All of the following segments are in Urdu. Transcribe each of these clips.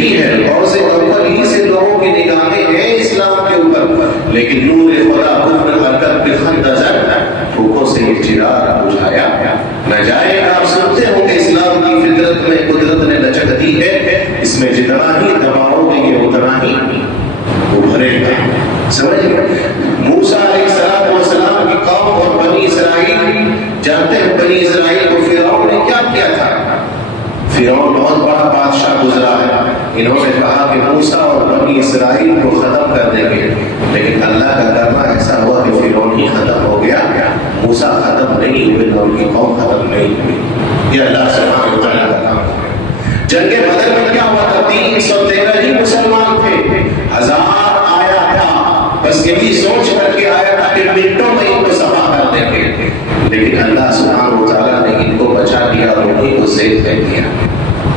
ہے اور سے اول ہی سے لوگوں کی نگاہیں ہیں اسلام کے اوپر، لیکن نور خدا کفر حرکت کے خط نظر بھوکوں سے یہ چراغ بجھایا نہ جائے۔ آپ سنتے ہو کہ اسلام کی فطرت میں قدرت نے لچک دی ہے، اس میں جتنا ہی دباؤ گے یہ اتنا ہی ابھرے گا۔ سمجھ گئے؟ موسیٰ علیہ السلام کی قوم اور بنی اسرائیل، جانتے ہیں بنی اسرائیل کو فرعون نے کیا کیا تھا؟ فرعون بہت بڑا بادشاہ گزرا ہے، انہوں نے کہا کہ موسیٰ اور بنی اسرائیل کو ختم کر دیں گے، لیکن اللہ کا کرنا ایسا ہوا کہ فرعون ہی ختم ہو گیا، موسیٰ ختم نہیں ہوئے اور ان کی قوم ختم نہیں ہوئی۔ یہ اللہ سبحانہ و تعالیٰ کا کام ہے۔ جنگ بدر میں کیا ہوا تھا؟ 313 ہی مسلمان تھے، 1000 آیا تھا، بس یہی سوچ کر کے آیا تھا کہ منٹوں میں ان کو صفا کر دیں گے، لیکن اللہ سبحانہ و تعالیٰ نے ان کو بچا لیا اور انہیں کو زید کر دیا۔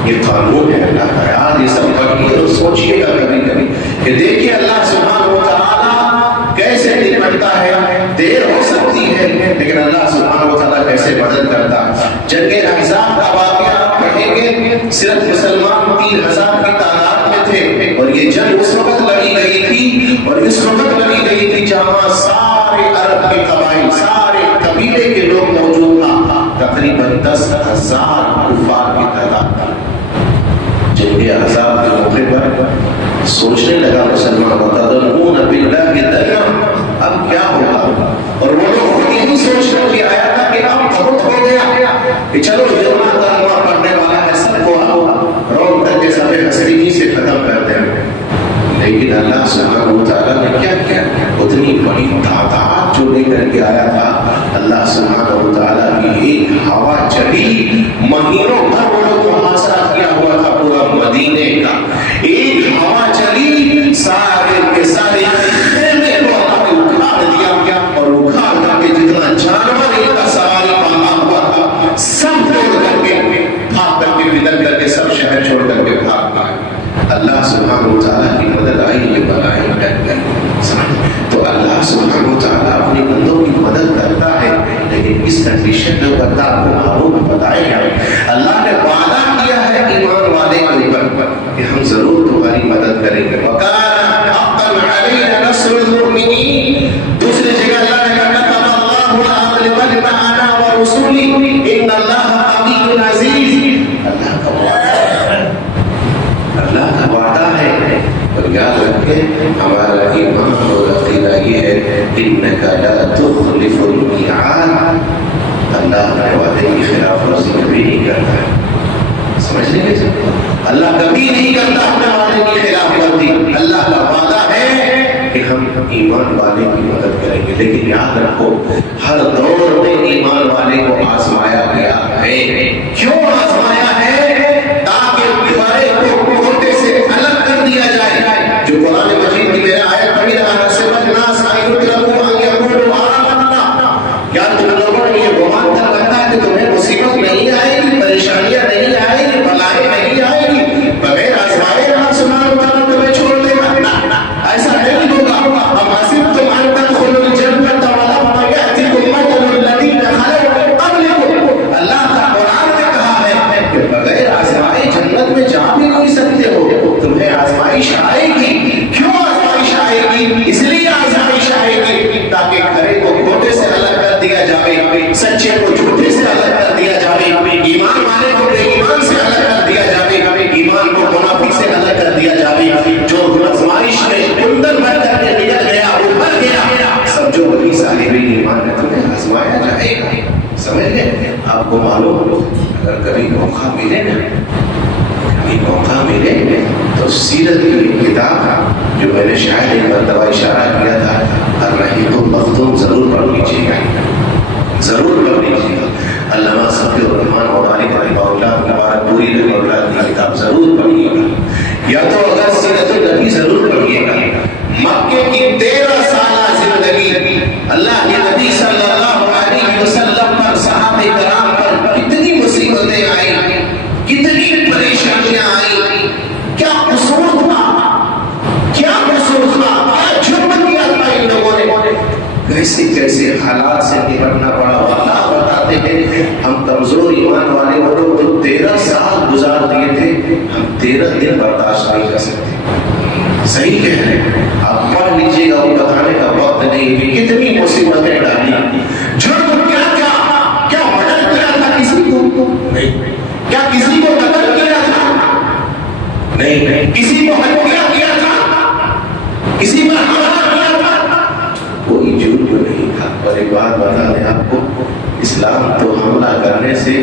یہ قانون ہے اللہ کا، یار یہ سب پڑھیے اور سوچیے گا کبھی کبھی کہ دیکھیے اللہ سبحانہ و تعالیٰ کیسے نپٹتا ہے۔ دیر ہو سکتی ہے لیکن اللہ سبحانہ و تعالیٰ کیسے مدد کرتا ہے۔ جنگ احزاب کا واقعہ پڑھیں گے، صرف مسلمان 3000 کی تعداد میں تھے، اور یہ جنگ اس وقت لڑی گئی تھی، اور اس وقت لڑی گئی تھی جہاں سارے عرب کے قبائل، سارے قبیلے کے لوگ موجود تھا، تقریباً 10,000 کفار کی تعداد تھی۔ جنگ احزاب کے موقع پر سوچنے لگا مسلمان وَتَظُنُّونَ بِاللَّهِ الظَّنَّ، اب کیا ہوگا؟ اور وہ لوگ یہی سوچ کر کے آیا تھا کہ اب بہت ہو گیا کہ چلو جرمہ ترمہ پڑھنے والا ہے سب کو اب روک کر کے سب حسری سے ختم کر دیں۔ لیکن اللہ سبحانہ و تعالیٰ نے کیا کیا؟ اتنی بڑی تعداد جو لے کر کے آیا تھا، اللہ سبحانہ و تعالیٰ کی ایک ہوا چلی، مہینوں بھر وہ لوگ محاصرہ کیا ہوا تھا پورا مدینے کا، ایک ہوا چلی سارے کے سارے خیمے کو اللہ نے اکھاڑ دیا کیا، اور اکھاڑ کر کے جتنا جانور ان کا سواری پانا ہوا تھا سب توڑ کر کے بھاگ کر کے بدل کر کے سب شہر چھوڑ کر کے بھاگ گئے۔ اللہ سبحانہ و تعالیٰ کی مدد آئی، یہ بلائیں ڈٹ گئی۔ تو اللہ سبحانہ و تعالیٰ اپنے بندوں کی مدد کرتا ہے، لیکن اس کنڈیشن میں کرتا آپ کو معلوم بتائے گا۔ اللہ نے وعدہ کیا ہے ایمان والے کے اوپر کہ ہم ضرور تمہاری مدد کریں گے۔ وَكَانَ حَقًّا عَلَيْنَا نَصْرُ الْمُؤْمِنِينَ۔ دوسری جگہ اللہ نے کہا كَتَبَ اللَّهُ لَأَغْلِبَنَّ أَنَا وَرُسُلِي إِنَّ اللَّهَ قَوِيٌّ عَزِيزٌ۔ اللہ کا وعدہ ہے، اللہ کا وعدہ ہے، اور یاد رکھیں ہمارا ایمان اور عقیدہ یہ ہے إِنَّكَ لَا تُخْلِفُ الْمِيعَادَ، اللہ کے وعدے کی خلاف ورزی کبھی نہیں کرتا ہے۔ سمجھ لیں گے؟ اللہ کبھی نہیں کرتا اپنے وعدے کی خلاف ورزی۔ اللہ کا وعدہ ہے کہ ہم ایمان والے کی مدد کریں گے، لیکن یاد رکھو ہر دور میں ایمان والے کو آزمایا گیا ہے۔ کیوں آزمایا ہے؟ تاکہ بڑے کو چھوٹے سے الگ کر دیا جائے۔ جو قرآن مجید کی میرے آیت پڑھی رہا ہے سمجھ ناس آئیو تلقوا یقولوا آمنا، کیا تم لوگوں نے یہ گمان کر رکھا ہے کہ تمہیں مصیبت نہیں آئے گی، پریشانیاں نہیں آئے گی، بلائیں نہیں آئے گی، بغیر آزمائے اللہ سبحانہ و تعالیٰ تمہیں چھوڑ دے گا؟ ایسا نہیں ہوگا۔ ام حسبتم ان تدخلوا الجنة ولما يأتكم مثل الذين خلوا من قبلكم، اللہ کا قرآن میں کہا ہے کہ بغیر آزمائے جنت میں جا بھی نہیں سکتے ہو، تمہیں آزمائش آئے گی۔ کیوں آزمائش آئے گی؟ اس لیے آزمائش آئے گی تاکہ کھرے کو کھوٹے سے الگ کر دیا جائے، سچے کو جھوٹے سے الگ کر دیا جائے، ایمان والے کو بے ایمان سے الگ کر دیا جائے، ایمان کو منافق سے الگ کر دیا جائے۔ جو آزمائش میں کندر بھر کر کے نکل گیا ابھر گیا، سمجھو وہی صاحب ایمان ہے، تمہیں آزمایا جائے گا۔ سمجھ گئے؟ آپ کو معلوم اگر کبھی موقع ملے نا، کبھی موقع ملے تو سیرت کی کتاب جو میں نے شاید ایک مرتبہ اشارہ کیا تھا الرحیق المختوم ضرور پڑھ لیجیے گا، ضرور پڑھ لیجیے گا۔ علامہ صفی الرحمن مولانا رحمہ اللہ مبارک پوری رحمہ اللہ کی کتاب ضرور پڑھیے گا، یا تو اگر سیرت النبی ضرور پڑھیے گا۔ مکے کی 13 سالہ زندگی، اللہ کے نبی صلی اللہ علیہ وسلم پر، صحابہ کرام پر کتنی مصیبتیں آئی، کتنی پریشانیاں آئی، کیا قصور تھا، کیا قصور تھا، کیا جرم کیا تھا ان لوگوں نے، کیسے کیسے حالات سے نپٹنا پڑا، اللہ بتاتے بتاتے ہیں ہم کمزور ایمان والے وہ لوگ جو 13 سال گزار دیے تھے ہم 13 دن برداشت نہیں کر سکتے. صحیح کہہ رہے ہیں آپ پڑھ لیجیے گا وہ بتانے کا وقت نہیں کہ کتنی مصیبتیں ڈالی. جرم کیا کیا کیا مدد کیا تھا کسی کو نہیں, کیا کسی کو قتل کیا تھا نہیں, کسی کو ہتیا کیا تھا, کسی پر حملہ کیا تھا, کوئی جرم نہیں تھا. اور ایک بات بتا دیں آپ کو, اسلام تو حملہ کرنے سے,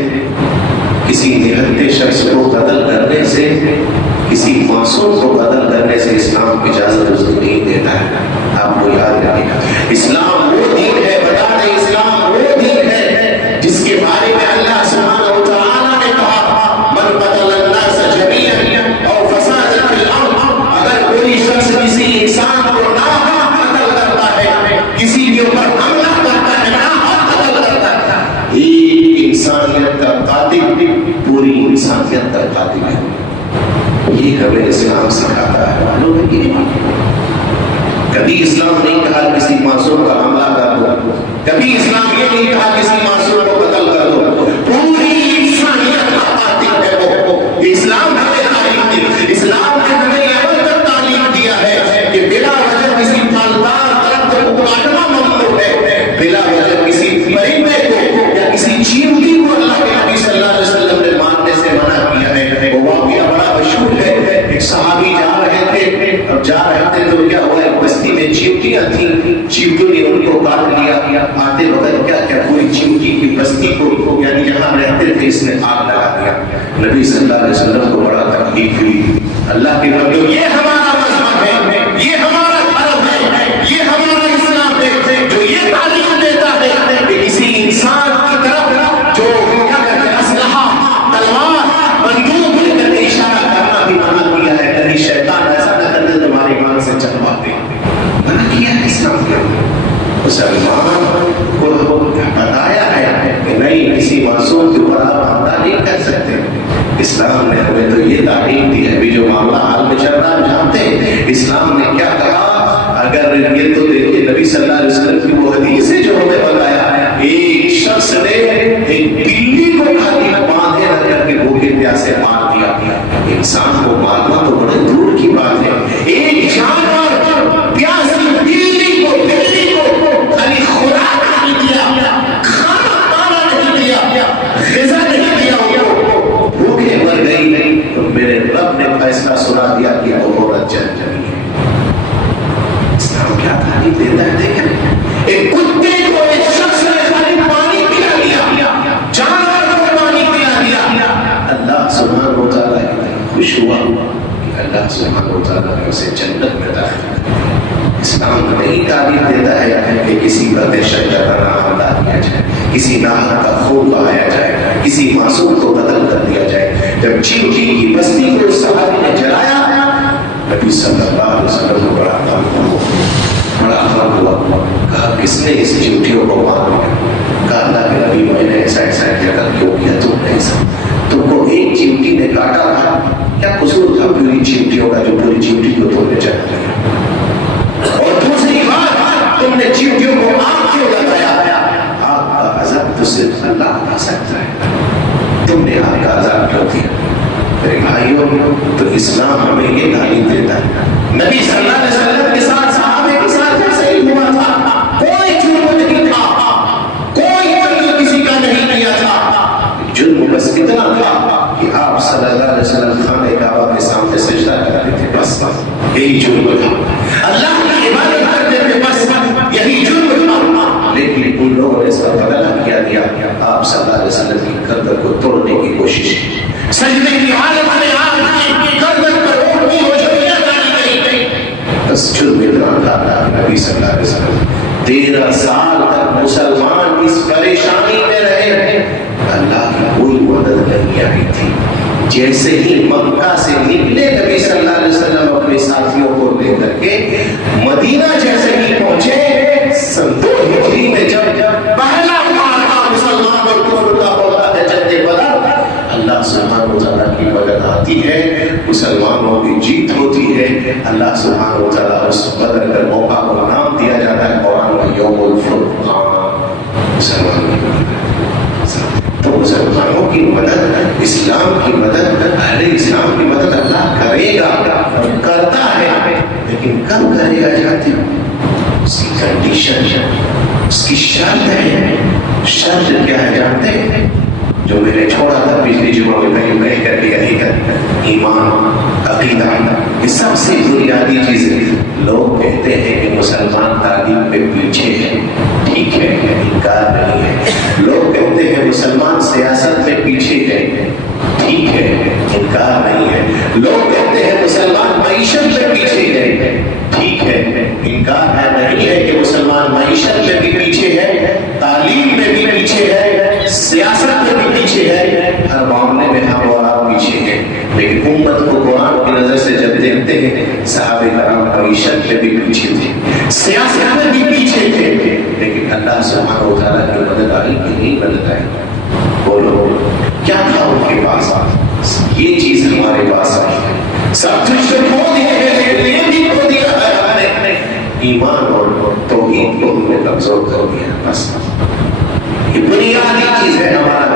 کسی نہتے شخص کو قتل کرنے سے, کسی معصوم کو قتل کرنے سے اسلام اجازت اس کو نہیں دیتا ہے. آپ کو یاد رکھیے گا اسلام وہ دین ہے, بتا دیں اسلام وہ دین ہے جس کے بارے میں اللہ سبحانہ و تعالیٰ نے کہا من قتل الناس جميعا اور فساد فی الارض, اگر کوئی شخص کسی انسان کو ناحق قتل کرتا ہے, کسی کے اوپر حملہ کرتا ہے, ناحق قتل کرتا ہے, ایک انسانیت کا قاتل پوری انسانیت کا قاتل ہے. یہ ہمیں اسلام سکھاتا ہے. معلوم ہے کہ کبھی اسلام نہیں کہا کسی معصوم کا حملہ کر دو, کبھی اسلام یہ نہیں کہا کسی معصوم کو قتل کر دو, پوری انسانیت کا قاتل ہے وہ. اسلام ہمیں تعلیم دی, اسلام نے ہمیں عمل پر تعلیم دیا ہے کہ بلا وجہ کسی مالدار درخت کو کاٹنا ممنوع ہے, بلا وجہ کسی پرندے کو یا کسی چیونٹی کو اللہ کے نبی صلی اللہ علیہ وسلم نے مارنے سے منع کیا ہے. وہ واقعہ بڑا مشہور ہے. ایک صحابی جا رہے تھے, اب جا رہے تھے تو کیا ہوا, ایک بستی میں چیونٹیاں تھیں, چیونٹیوں نے ان کو کاٹ لیا. آتے وقت کیا کیا پوری چیونٹی کی بستی کو یعنی جہاں رہتے تھے اس نے آگ لگا دیا. نبی صلی اللہ علیہ وسلم کو بڑا تکلیف ہوئی. اللہ کے بندو یہ ہمارا مذہب ہے, یہ ہمارا دھرم ہے, یہ ہمارا اسلام ہے جو یہ تعلیم دیتا ہے کہ کسی انسان کی طرف جو کیا کہتے ہیں اسلحہ, تلوار, بندوق لے کر اشارہ کرنا بھی منع کیا ہے. کبھی شیطان ایسا نہ کر دے تمہاری ایمان سے چلواتے, منع کیا ہے اسلام نے. مسلمان کو بتایا ہے کہ نہیں کسی معصوم کے اوپر آپ حملہ نہیں کر سکتے. اسلام نے ہمیں تو یہ تعلیم دی ہے. ابھی جو معاملہ حال میں چل رہا ہے جانتے ہیں اسلام نے کیا کہا. اگر یہ تو دیکھیے نبی صلی اللہ علیہ وسلم کی وہ حدیث ہے جو ہمیں بتایا, ایک شخص نے ایک بلی کو کھالی باندھے رکھ کر کے بھوکے پیاسے مار دیا. انسان کو مارنا تو بڑے دور کی بات ہے. ایک جانور پیاسی بلی کو خالی خوراک نہیں دیا, کھانا پانا نہیں دیا, غذا نہیں دیا, بھوکے مر گئی, تو میرے رب نے فیصلہ سنا دیا کہ وہ عورت جل جائے. اسلام کیا تعلیم دیتا ہے دیکھیں. ایک کتے کو ایک شخص نے خالی پانی پلا دیا, جانور کو پانی پلا دیا. اللہ سبحانہ و تعالیٰ خوش ہوا کہ اللہ سبحانہ و تعالیٰ نے اسے جنت میں داخل کیا. اسلام نہیں تعلیم دیتا ہے کہ کسی پر دہشت گردانہ حملہ کیا جائے, کسی ناحق کا خون بہایا جائے, کسی معصوم کو قتل کر دیا جائے. جب چیونٹی کی بستی کو اس صحابی نے جلایا, نبی صلی اللہ علیہ وسلم کو بڑا غم ہوا. کہا کس نے اس چیونٹیوں کو مار دیا؟ کہا اللہ کے نبی میں نے ایسا جگہ کیوں کیا, تم نے ایسا, تم کو ایک چیونٹی نے کاٹا تھا, کیا قصور تھا پوری چیونٹیوں کا جو پوری چیونٹی کو تم نے جلا دیا؟ اور دوسری بات, تم نے چیونٹیوں کو آگ کیوں لگایا؟ آگ کا عذاب تو صرف اللہ بتا سکتا ہے, تم نے آگ کا عذاب کیوں دیا؟ میرے بھائیوں, تو اسلام ہمیں یہ تعلیم دیتا ہے. نبی صلی اللہ علیہ وسلم کے ساتھ صحابے کے ساتھ ایسا ہی ہوا تھا, کوئی جرم نہیں تھا, کوئی قتل کسی کا نہیں کیا تھا. جرم بس اتنا تھا کہ آپ صلی اللہ علیہ وسلم خانہ کعبہ کے سامنے سجدہ کرتے تھے, بس یہی جرم تھا. اللہ کی عبادت کرتے تھے, بس یہی جرم تھا. لیکن ان لوگوں نے اس کا بدلہ کیا دیا, آپ صلی اللہ علیہ وسلم کی گردن کو توڑنے کی کوشش کی. سجدے کی حالت میں آپ کی گردن پر اٹھتی ہو جھڑیاں ڈالی گئی. بس جرم اتنا تھا. نبی صلی اللہ علیہ وسلم 13 سال تک مسلمان اس پریشانی میں رہے, اللہ کی کوئی مدد نہیں آئی تھی. جیسے ہی مکہ سے نکلے نبی صلی اللہ علیہ وسلم اپنے ساتھیوں کو لے کر کے مدینہ جیسے ہی پہنچے, سن 2 ہجری میں جب پہلا معرکہ مسلمان اور کفر کا ہوتا ہے جنگ بدر, اللہ سبحانہ و تعالیٰ کی مدد آتی ہے, مسلمانوں کی جیت ہوتی ہے. اللہ سبحانہ و تعالیٰ اس بدر کا موقع کو نام دیا جاتا ہے قرآن میں یوم الفرقان. مسلمانوں مسلمانوں کی مدد، اسلام کی مدد، اہل اسلام کی مدد اللہ کرے گا، کرتا ہے، لیکن کب کرے گا جانتے ہیں؟ اس کی کنڈیشن، اس کی شرط ہے۔ شرط کیا ہے جانتے ہیں؟ جو میں نے چھوڑا تھا پچھلی جمعہ میں کہیں میں کر لیا ہی کر، ایمان، عقیدہ، یہ سب سے بنیادی چیزیں۔ لوگ کہتے ہیں کہ مسلمان تعلیم میں پیچھے ہیں، ٹھیک ہے، انکار نہیں ہے۔ لوگ کہتے ہیں مسلمان سیاست میں پیچھے ہے، ٹھیک ہے، انکار نہیں ہے۔ لوگ کہتے ہیں مسلمان معیشت میں پیچھے ہے، ٹھیک ہے، انکار ہے نہیں ہے کہ مسلمان معیشت میں بھی پیچھے ہے، تعلیم میں بھی پیچھے ہے، سیاست میں بھی پیچھے ہے، ہر معاملے میں ہم اور آپ پیچھے ہیں۔ لیکن امت کو قرآن کی نظر سے جب دیکھتے ہیں، صحابہ کرام معیشت میں بھی پیچھے تھے، سیاست میں بھی پیچھے تھے، لیکن اللہ سبحانہ و تعالیٰ کی مدد آئی کہ نہیں مدد آئی؟ بولو کیا تھا ان کے پاس؟ یہ چیز ہمارے پاس آئی ہے۔ سب کچھ تو کھو دیا ہے، لیکن یہ بھی کھو دیا ہے ہمارے ایمان اور توحید کو ہم نے کمزور کر دیا۔ بس یہ بنیادی چیز ہے ہمارا۔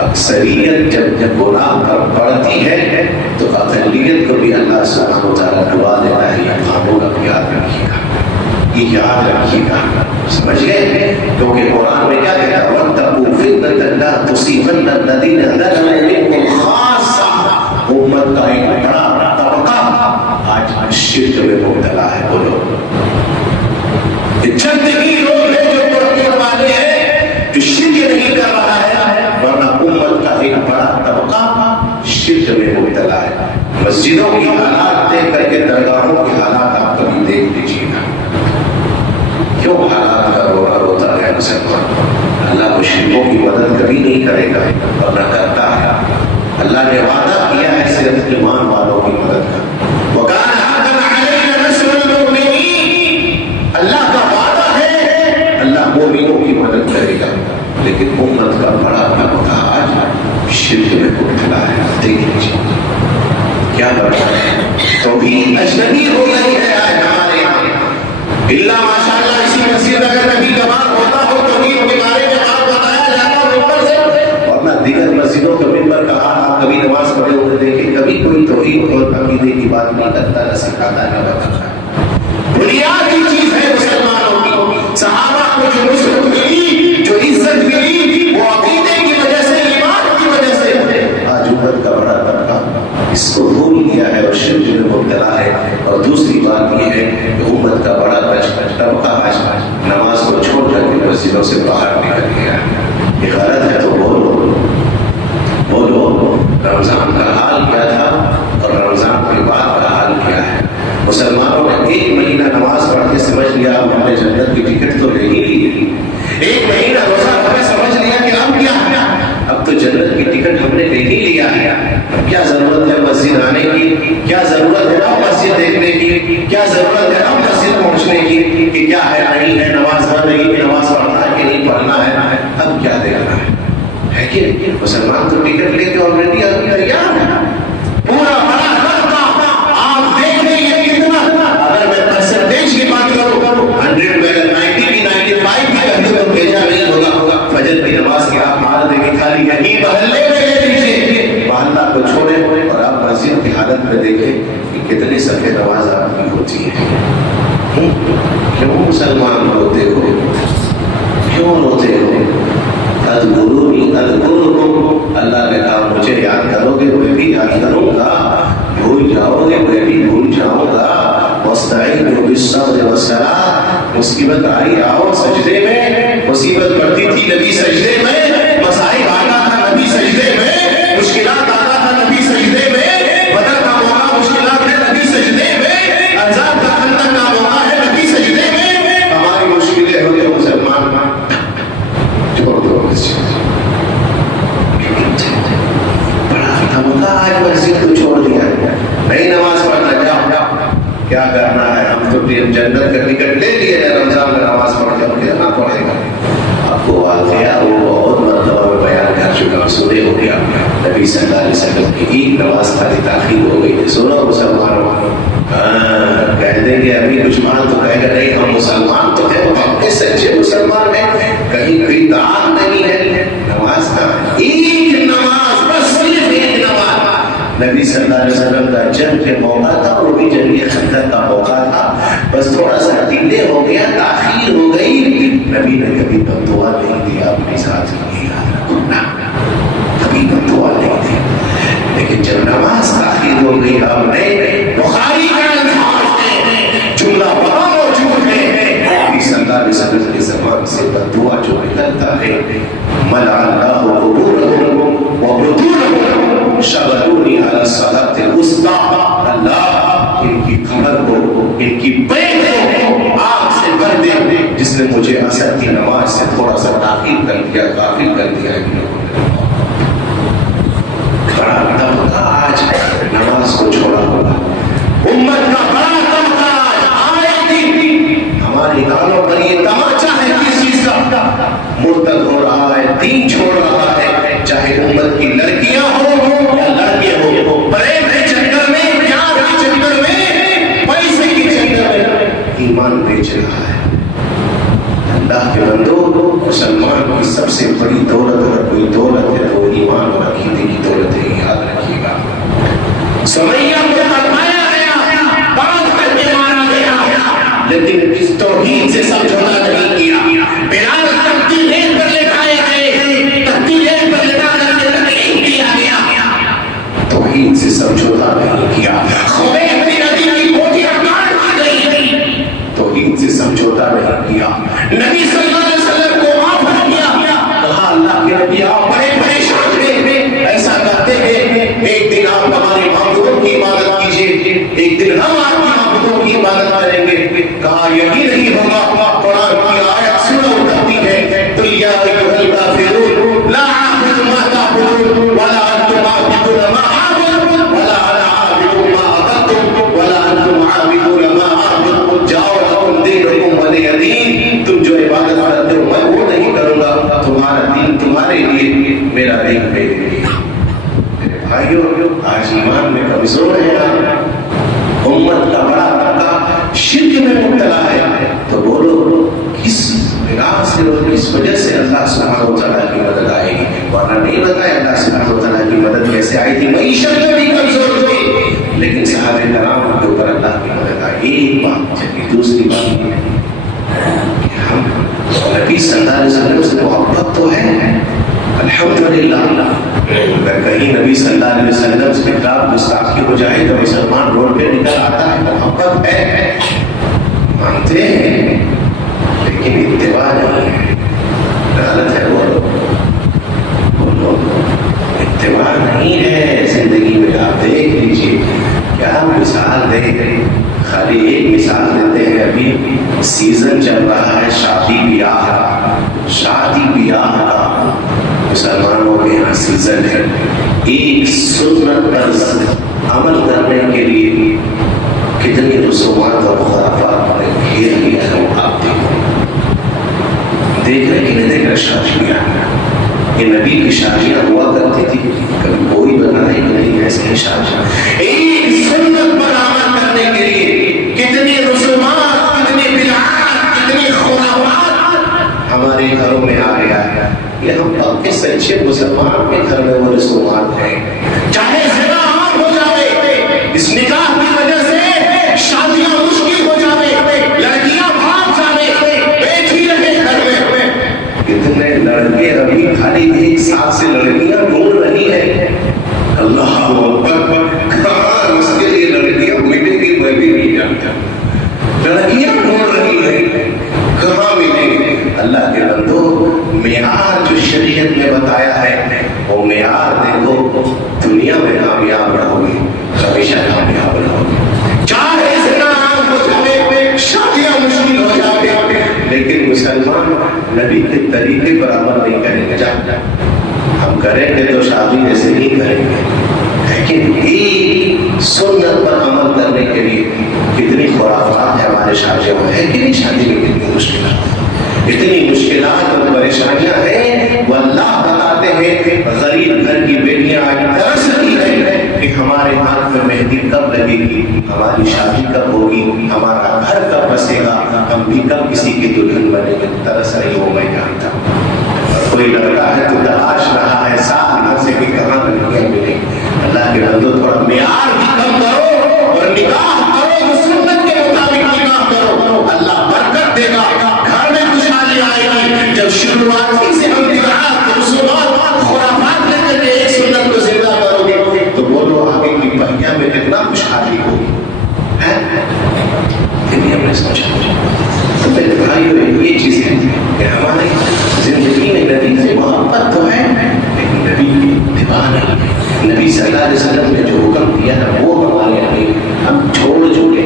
اکثریت جب گناہ پر پڑتی ہے تو اقلیت کو بھی اللہ سبحانہ و تعالیٰ ڈبا دیتا ہے۔ یہ قانون اب یاد رکھیے گا، یہ یاد رکھیے گا، سمجھ گئے؟ کیونکہ قرآن میں کیا کہتا ہے؟ وَاتَّقُوا فِتْنَةً لَا تُصِيبَنَّ الَّذِينَ ظَلَمُوا مِنكُمْ خَاصَّةً۔ امت کا ایک بڑا طبقہ آج شرک میں مبتلا ہے۔ بولو چند ہی لوگ ہیں جو ترقی والے ہیں، جو شرک نہیں کر رہا ہے، ورنہ امت کا ایک بڑا طبقہ شرک میں مبتلا ہے۔ مسجدوں کی حالات دیکھ کر کے درگاہوں کی حالات آپ کبھی دیکھ لیجیے گا، کیوں حالات کا رونا روتا ہے مسلمان؟ اللہ مشرکوں کی مدد کبھی نہیں کرے گا اور نہ کرتا ہے۔ اللہ نے وعدہ کیا ہے صرف ایمان والوں کی مدد کا۔ وَكَانَ حَقًّا عَلَيْنَا نَصْرُ الْمُؤْمِنِينَ، اللہ کا وعدہ ہے اللہ مومنوں کی مدد کرے گا، لیکن امت کا بڑا طبقہ آج شرک میں مبتلا ہے۔ دیکھ لیجیے کیا بڑھا ہے، توحید اجنبی ہو گئی ہے آج ہمارے یہاں۔ اللہ ماشاءاللہ اسی مسجد اگر کبھی کبھار ہوتا ہو توحید کے بارے میں آپ بتایا جاتا ہو ممبر سے، ورنہ دیگر مسجدوں کا ممبر کا آپ کبھی نماز پڑھے ہوئے دیکھیں، کبھی کوئی توحید اور عقیدے کی بات نہیں کرتا، نہ سکھاتا نہ بتاتا۔ بنیادی چیز ہے مسلمانوں کی۔ صحابہ کو جو نصرت ملی، جو عزت ملی، وہ عقیدے کی وجہ سے، ایمان کی وجہ سے۔ آج امت کا بڑا طبقہ اس کو بھول گیا ہے اور شرک میں مبتلا ہے۔ اور دوسری بات یہ ہے کہ امت کا بڑا طبقہ آج نماز کو چھوڑ کر کے مسجدوں سے باہر نکل گیا ہے۔ یہ غلط ہے تو بولو، بولو رمضان کا حال کیا تھا اور رمضان کے بعد کا حال کیا ہے؟ مسلمانوں نے ایک مہینہ نماز پڑھ کے سمجھ لیا ہم نے جنت کی ٹکٹ تو لے ہی لی، ایک مہینہ روزہ ہمیں سمجھ لیا کہ اب کیا ہے، اب تو جنت کی ٹکٹ ہم نے لے ہی لیا ہے۔ کیا ضرورت ہے مسجد آنے کی؟ کیا ضرورت ہے اب مسجد دیکھنے کی؟ کیا ضرورت ہے اب مسجد پہنچنے کی کہ کیا ہے نہیں ہے، نماز پڑھ رہی ہے، نماز پڑھنا ہے کہ نہیں پڑھنا ہے، اب کیا دیکھنا ہے کہ مسلمان تو ٹکٹ لے کے آلریڈی تیار ہے۔ پورا بڑا آپ دیکھ رہے ہیں کتنا، اگر میں پرسنٹیج کی بات کروں 100 میں 90 بھی 95 بھی کہتے تو بھیجا نہیں ہوگا۔ فجر کی نماز کے آپ حالت دیکھیں، خالی یہی محلے میں لے لیجیے، محلہ کو چھوڑے اور آپ مسجد کی حالت میں دیکھیں کہ کتنی صفحے نماز آپ کی ہوتی ہے۔ کیوں مسلمان روتے ہو؟ کیوں روتے ہو؟ اذکرونی اذکرکم، اللہ نے کہا مجھے یاد کرو گے میں بھی یاد کروں گا، بھول جاؤ گے میں بھی بھول جاؤں گا۔ واستعینوا بالصبر والصلاۃ، مصیبت آئی آؤ سجدے میں، مصیبت پڑتی تھی نبی سجدے میں، مصائب آتا تھا نبی سجدے میں، مشکلات آتا تھا نبی سجدے میں، بدر کا موقع مشکلات ہے نبی سجدے میں، احزاب کا خندق کا موقع ہے نبی سجدے میں۔ ہماری مشکلیں ہوتے مسلمان چھوڑ دو مسجد، بڑا طبقہ آج مسجد کو چھوڑ دیا، نہیں نماز پڑھنا، جاؤ کیا کرنا ہے، ہم تو جنت کا ٹکٹ لے لیے ہیں، رمضان میں نماز پڑھ جاؤ، کہنا پڑے گا۔ آپ کو واقعہ وہ بہت مرتبہ میں بیان کر چکا، سنے ہو گیا، نبی صلی اللہ علیہ وسلم کی ایک نماز خالی تاخیر ہو گئی تھی۔ سنو مسلمانوں، کہہ دیں گے ابھی کچھ مان تو کہے گا نہیں ہم مسلمان تو ہیں، ہم اپنے سچے مسلمان ہیں، کہیں کوئی داغ نہیں ہے، نماز کا نبی صلی اللہ علیہ وسلم کا جنگ کے موقع تھا، وہ بھی جنگ خندق کا موقع تھا، بس تھوڑا سا ڈیلے ہو گیا، تاخیر ہو گئی، نبی نے کبھی دعا نہیں دیا اپنے ساتھ کبھی دعا نہیں دی، لیکن جب نماز تاخیر ہو گئی آپ نے بخاری کا الفاظ ہے، جملہ وہاں موجود ہے، نبی صلی اللہ علیہ وسلم کی زبان سے بددعا جو نکلتا ہے، ملع اللہ قبورهم وبطونهم شغلونی علی الصلاۃ الوسطی، اللہ ان کی قبر کو، ان کی پیٹ کو آگ سے بھر دے جس نے مجھے عصر کی نماز سے تھوڑا سا تاخیر کر دیا، غافل کر دیا ہے۔ بڑا طبقہ آج نماز کو چھوڑا ہوگا، امت کا بڑا طبقہ آج آئے دن ہماری گالوں پر یہ تماچا ہے کس چیز کا، مرتد ہو رہا ہے، دین چھوڑ رہا ہے، چاہے امت کی لڑکیاں ہو یا لڑکے ہو، پریم کے چکر میں، پیار کے چکر میں، پیسے کے چکر میں ایمان بیچ رہا ہے۔ اللہ کے بندو، مسلمان کی سب سے بڑی دولت اگر کوئی دولت ہے تو ایمان اور عقیدے کی دولت ہے، یاد رکھیے گا۔ سمیہ کو فرمایا گیا، باندھ کر کے مارا گیا، لیکن اس توحید سے سمجھوتا نہیں کیا۔ بلال تبدیل پر لٹائے گئے، تبدیل پر لٹا کر کے تکلیف دیا گیا، توحید سے سمجھوتا نہیں کیا۔ خبیب بن عدی کی کوٹیاں کاٹ دی گئی، توحید سے سمجھوتا نہیں کیا۔ نبی صلی اللہ علیہ وسلم کو معاف کر دیا، کہا اللہ کے نبی آپ بڑے پریشان ہیں، ایسا کرتے ہیں ایک دن آپ ہمارے معبودوں کی عبادت کیجیے، ایک دن ہم آپ کے معبودوں کی عبادت کریں گے۔ کہا یہی نہیں ہوگا، قرآن کی آیت سنو کرتی ہے، قل یا ایھا الکافرون لا اعبد ما تعبدون ولا انتم عابدون ما اعبد ولا انا عابد ما عبدتم ولا انتم عابدون ما اعبد، جاؤ لکم دینکم ولی دین، تم جو عبادت کرتے ہو میں وہ نہیں کروں گا، تمہارا دین تمہارے لیے، میرا دین میرے لیے۔ میرے بھائیو، آج ایمان میں کمزور ہے، امت کا بڑا طبقہ شرک میں مبتلا ہے، تو بولو کس بنا سے اور کس وجہ سے اللہ سبحانہ و تعالیٰ کی مدد آئے گی؟ ورنہ نہیں بتایا اللہ سبحانہ و تعالیٰ کی مدد کیسے آئی تھی، معیشت میں بھی کمزور تھی لیکن صحابہ کرام کے اوپر اللہ کی مدد آئی۔ ایک بات چلی، دوسری بات کہ ہم نبی صلی اللہ علیہ وسلم سے محبت تو ہے الحمدللہ، اگر کہیں نبی صلی اللہ علیہ وسلم سے خلاف گستاخی ہو جائے تو مسلمان روڈ پہ نکل آتا ہے، محبت ہے، مانتے ہیں، لیکن اتباع نہیں ہے، غلط ہے، بولو اتباع نہیں ہے زندگی میں۔ آپ دیکھ لیجیے کیا مثال دے، خالی ایک مثال دیتے ہیں، ابھی سیزن چل رہا ہے شادی بیاہ کا، مسلمانوں کے یہاں سیزن ہے، ایک سنت پر عمل کرنے کے لیے کتنی رسومات اور خرافات نے گھیر لیا ہے، آپ دیکھ رہے کہ نہیں دیکھ رہے شادیاں، یہ نبی کی شادیاں ہوا کرتی تھی، کبھی کوئی بتائے کہ نہیں ایسے ہی شادیاں، ایک سنت پر عمل کرنے کے لیے کتنی رسومات، کتنی بدعات، کتنی خرافات ہمارے گھروں میں آ گیا ہے۔ یہ ہم پاکے سچے مسلمان کے گھر میں وہ رسومات ہیں، چاہے زنا عام ہو جائے، اس نکاح کی وجہ سے شادیاں مشکل ہو جائے، لڑکیاں بھاگ جائے، بیٹھی رہے گھر میں، کتنے لڑکے ابھی خالی ایک ساتھ سے لڑکیاں ڈھونڈ رہی ہیں، اللہ اکبر، کہاں اس کے لیے لڑکیاں ملے گی میں بھی نہیں جانتا، لڑکیاں ڈھونڈ رہی ہیں کہاں ملیں گے۔ اللہ کے بندو، معیار جو شریعت میں بتایا ہے وہ معیار دیکھو، دنیا میں کامیاب رہو گے، ہمیشہ کامیاب رہو گے، چاہے زنا عام ہو جائے، شادیاں مشکل ہو جائے، لیکن مسلمان نبی کے طریقے پر عمل نہیں کریں گے۔ ہم کریں گے تو شادی ایسے نہیں کریں گے، لیکن ایک سنت پر عمل کرنے کے لیے کتنی خرافات ہے ہمارے شادیوں میں، ہے کہ نہیں؟ شادی میں کتنی مشکلات، اتنی مشکلات اور پریشانیاں ہیں، وہ اللہ بتاتے ہیں۔ غریب گھر کی بیٹیاں آج ترس رہی ہے کہ ہمارے ہاتھ میں مہندی کب لگے گی، ہماری شادی کب ہوگی، ہمارا گھر کب بسے گا، ہم بھی کب کسی کی دلہن بنے گے، ترس رہی ہو میں جانتا ہوں۔ اور کوئی لڑکا ہے تو تلاش رہا ہے سال بھر سے کہ کہاں لڑکیاں ملیں، اللہ اللہ کے بندو تھوڑا معیار بھی کم کرو اور نگاہ کرو تو سنت کے مطابق نگاہ کرو، اللہ برکت دے گا، گھر میں خوشحالی آئے گی۔ جب شروعاتی سے ہم بدعات، رسومات، خرافات لے کر کے ایک سنت کو زندہ کرو گے تو بولو آگے کی پہیہ میں کتنا خوشحالی ہوگی۔ ہم نے سوچا تو میرے بھائیو یہ چیز ہے کہ ہماری زندگی میں نبی سے محبت تو ہے لیکن نبی کی اتباع نہیں ہے۔ نبی صلی اللہ علیہ وسلم نے جو حکم دیا نا وہ ہمارے نہیں، ہم چھوڑ چکے۔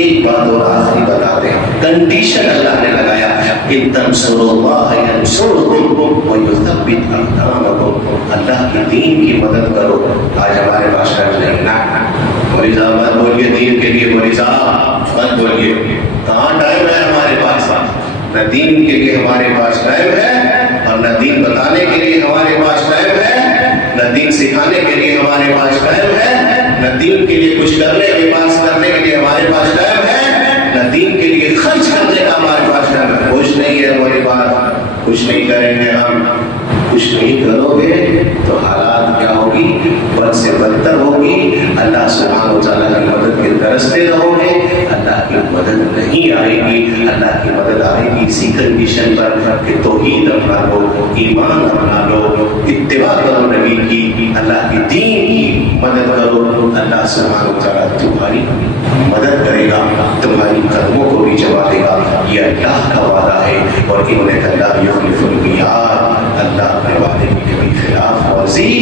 ایک بات اور آخری بتاتے ہیں، کنڈیشن اللہ نے لگایا ان تنصروا اللہ ینصرکم ویثبت اقدامکم، اللہ کے دین کی مدد کرو۔ آج ہمارے پاس ٹائم نہیں نا، مولی صاحب مت بولیے دین کے لیے، مولی صاحب مت بولیے، کہاں ٹائم ہے ہمارے پاس؟ نہ دین کے لیے ہمارے پاس ٹائم ہے اور نہ دین بتانے کے لیے ہمارے پاس ٹائم ہے، نہ دین سکھانے کے لیے ہمارے پاس ٹائم ہے، نہ دین کے لیے کچھ کرنے کے پاس کرنے کے لیے ہمارے پاس ٹائم ہے، نہ دین کے لیے خرچ کرنے کا ہمارے پاس ٹائم ہے۔ کچھ نہیں ہے ہمارے پاس، کچھ نہیں کریں گے ہم، کچھ نہیں کرو گے تو حالات کیا ہوگی؟ بد سے بدتر ہوگی۔ اللہ سبحانہ و تعالیٰ کی مدد کے ترستے رہو گے، اللہ کی مدد نہیں آئے گی۔ اللہ کی مدد آئے گی اسی کنڈیشن پر کہ توحید اپنا لو، ایمان اپنا لو، اتباع کرو نبی کی، اللہ کی دین کی مدد کرو۔ اللہ سبحانہ و تعالیٰ تمہاری مدد کرے گا، تمہاری قدموں کو بھی جما دے گا۔ یہ اللہ کا وعدہ ہے اور انہیں اللہ یخلف المیعاد، اللہ اپنے وعدے کی کبھی خلاف ورزی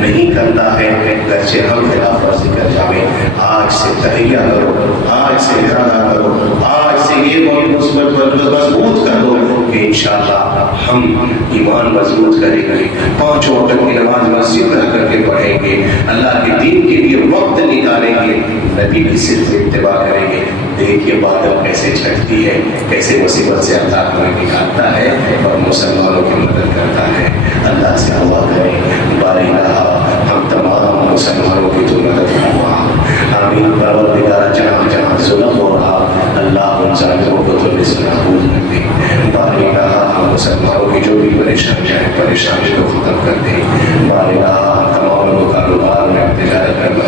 نہیں کرتا ہے، گرچہ ہم خلاف ورزی کر جائیں۔ آج سے تہیہ کرو، آج سے ارادہ کرو، آج سے یہ مضبوط کر دو کہ انشاءاللہ ہم ایمان مضبوط کریں گے، 5 وقت کی نماز مسجد میں کر کے پڑھیں گے، اللہ کے دین کے لیے وقت نکالیں گے، نبی کی صرف اتباع کریں گے۔ دیکھیے بادل کیسے چھٹتی ہے، کیسے مصیبت سے اللہ ہمیں نکالتا ہے اور مسلمانوں کی مدد کرتا ہے۔ اللہ سے دعا کریں، باری اللہ ہم تمام مسلمانوں کی تو مدد فرما۔ آمین۔ پروردگار جہاں جہاں ظلم ہو رہا اللہ ان ظالموں کو تو نابود کر دے۔ باری اللہ ہم مسلمانوں کی جو بھی پریشانیاں ہیں پریشانی کو ختم کر دے۔ باری اللہ تمام لوگ کاروبار میں تجارت کرنا